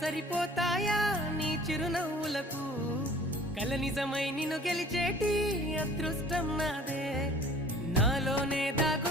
సరిపోతాయా నీ చిరునవ్వులకు కల నిజమై నిన్ను గెలిచేటి అదృష్టం నాదే నాలోనే దాగు